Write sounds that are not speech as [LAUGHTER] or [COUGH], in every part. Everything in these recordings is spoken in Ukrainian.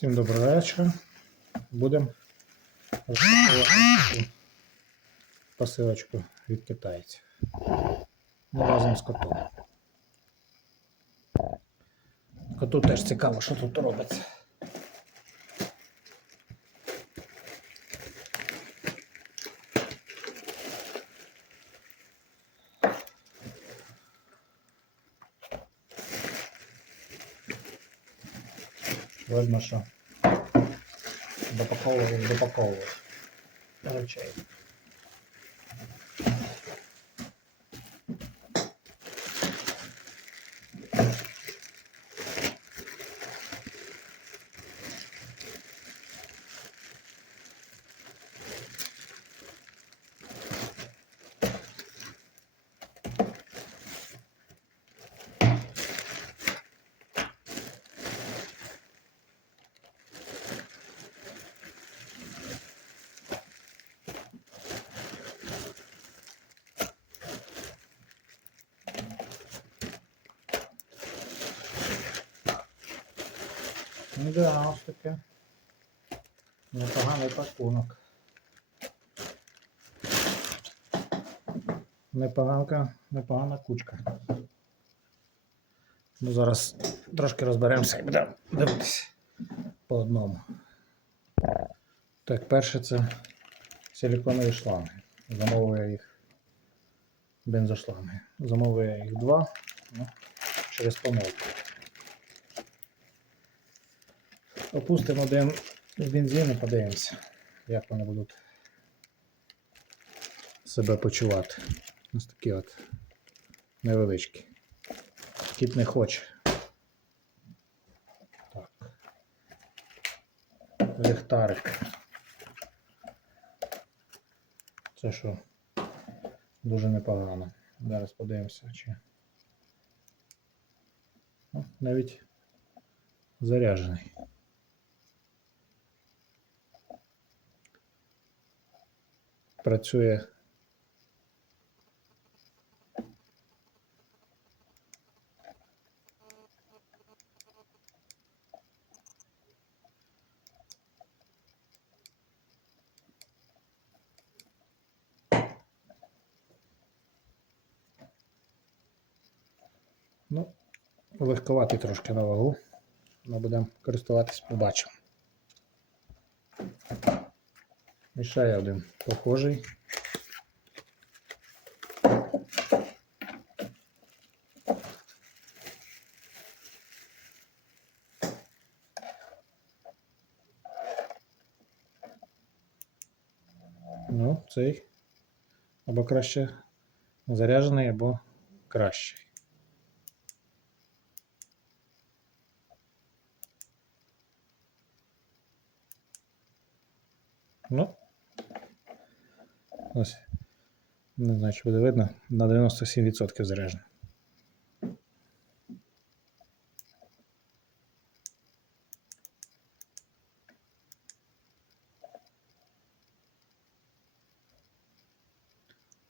Всім добрий вечора. Будемо розпакувати посилочку від китайців. Ну, разом з котом. Коту теж цікаво, що тут робиться. Видно, що допаковував, допаковує речей. Ну да, ось таке. Непоганий пакунок. Непоганка, непогана кучка. Ну, зараз трошки розберемося і будемо дивитися по одному. Так, перше це силиконові шланги. Замовив я їх бензошланги. Замовив їх два ну, через помилку. Опустимо один з бензину, подивимося, як вони будуть себе почувати. Ось такі от невеличкі. Кіт не хоче. Так. Ліхтарик. Це що дуже непогано. Зараз подивимося, чи. О, навіть заряджений. Працює. Ну, легковатий трошки на вагу. Ми будемо користуватись, побачимо. І ще один похожий. Ну, цей або краще заряджений, або кращий. Ну, ось. Не знаю, чи буде видно. На 97% заряджено.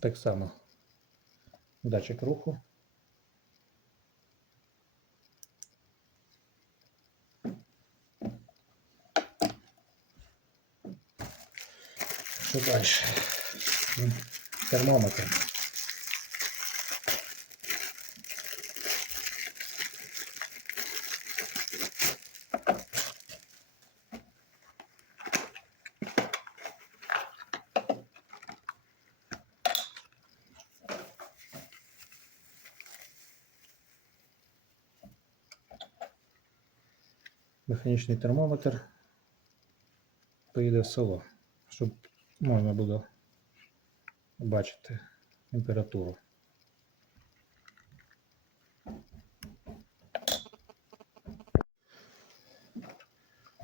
Так само. Датчик руху. Що далі? Термометр. Механічний термометр поїде в село, щоб можна було бачити температуру.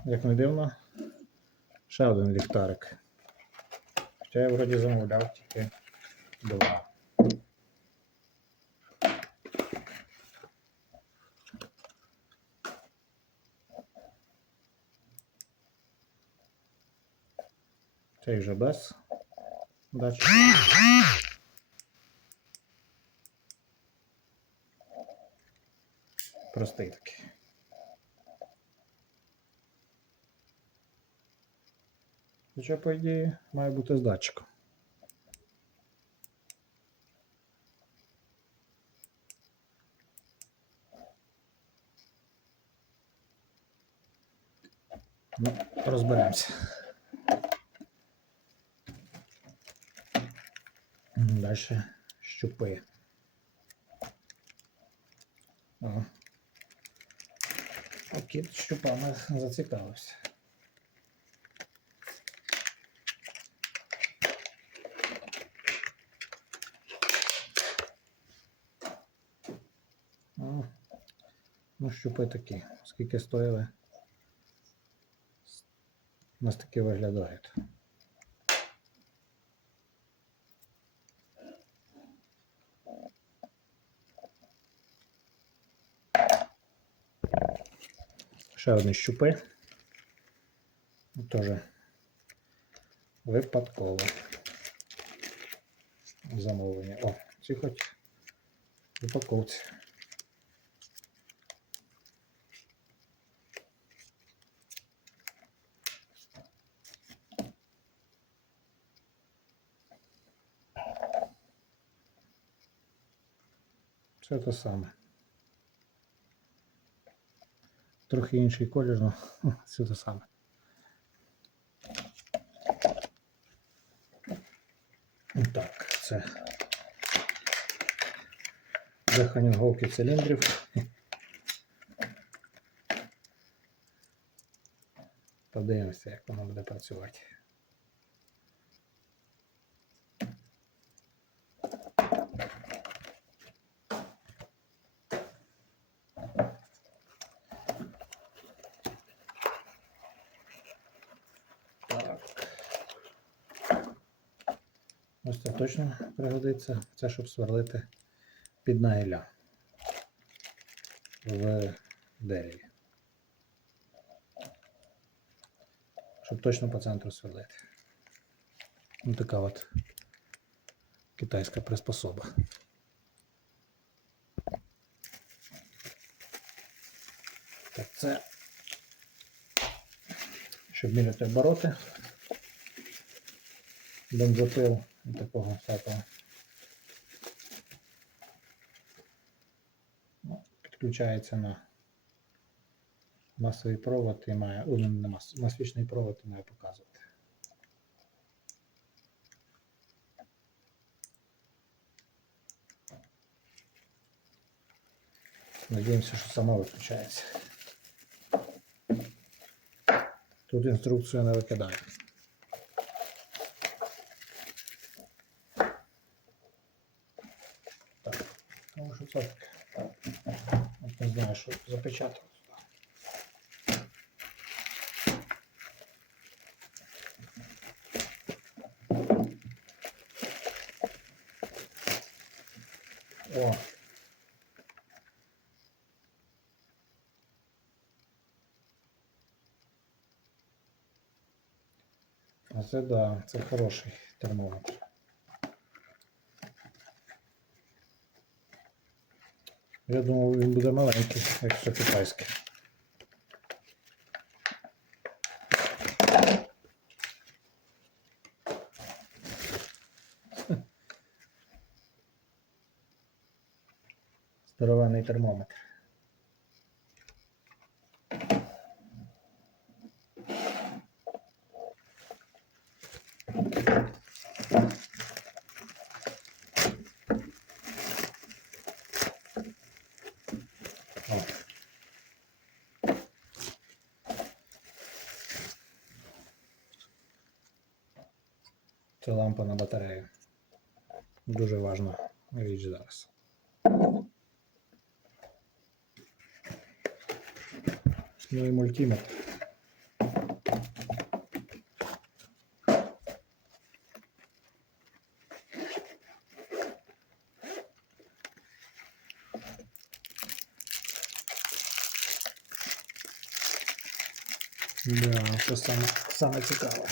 Як не дивно, ще один ліхтарик. Хоча я вроді замовляв тільки два. Цей вже без датчика. Простий такий. Хоча, по ідеї, має бути з датчиком. Ну, розберемося. Далі щупи. О. А кіт щупами зацікавився. О, Ну, щупи такі. Скільки стояли? У нас такі виглядають. Ще одні щупи. Теж випадково. Замовлення. О, ці хоч упаковці. Все те саме. Трохи інший колір, але [LAUGHS] все те саме. Так, це заханінговки циліндрів. Подивимося, як воно буде працювати. Ось це точно пригодиться. Це щоб сверлити під нагиля в дереві. Щоб точно по центру сверлити. Ось така от китайська приспособа. Так, це щоб міряти обороти. Бензопил такого всякого. Ну, Підключається на масовий провод і має, о, не на мас, на свічний провод і має показувати. Надіємося, що сама виключається. Тут інструкцію не викидаю. Це таке. От не знаю, що запечатати. О. А це да, це хороший термометр. Я думав, він буде маленький, якщо китайський. Здоровений термометр. Це лампа на батарею. Дуже важна річ зараз. Ну і мультиметр. Да, це саме, саме цікаве.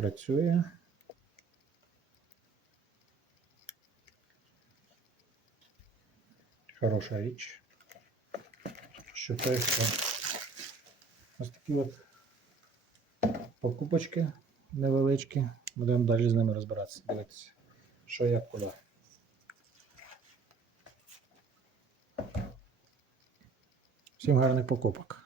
працює. Хороша річ. Що те, що ось такі от покупочки невеличкі. Будемо далі з ними розбиратися, дивитися, що як куди. Всім гарних покупок.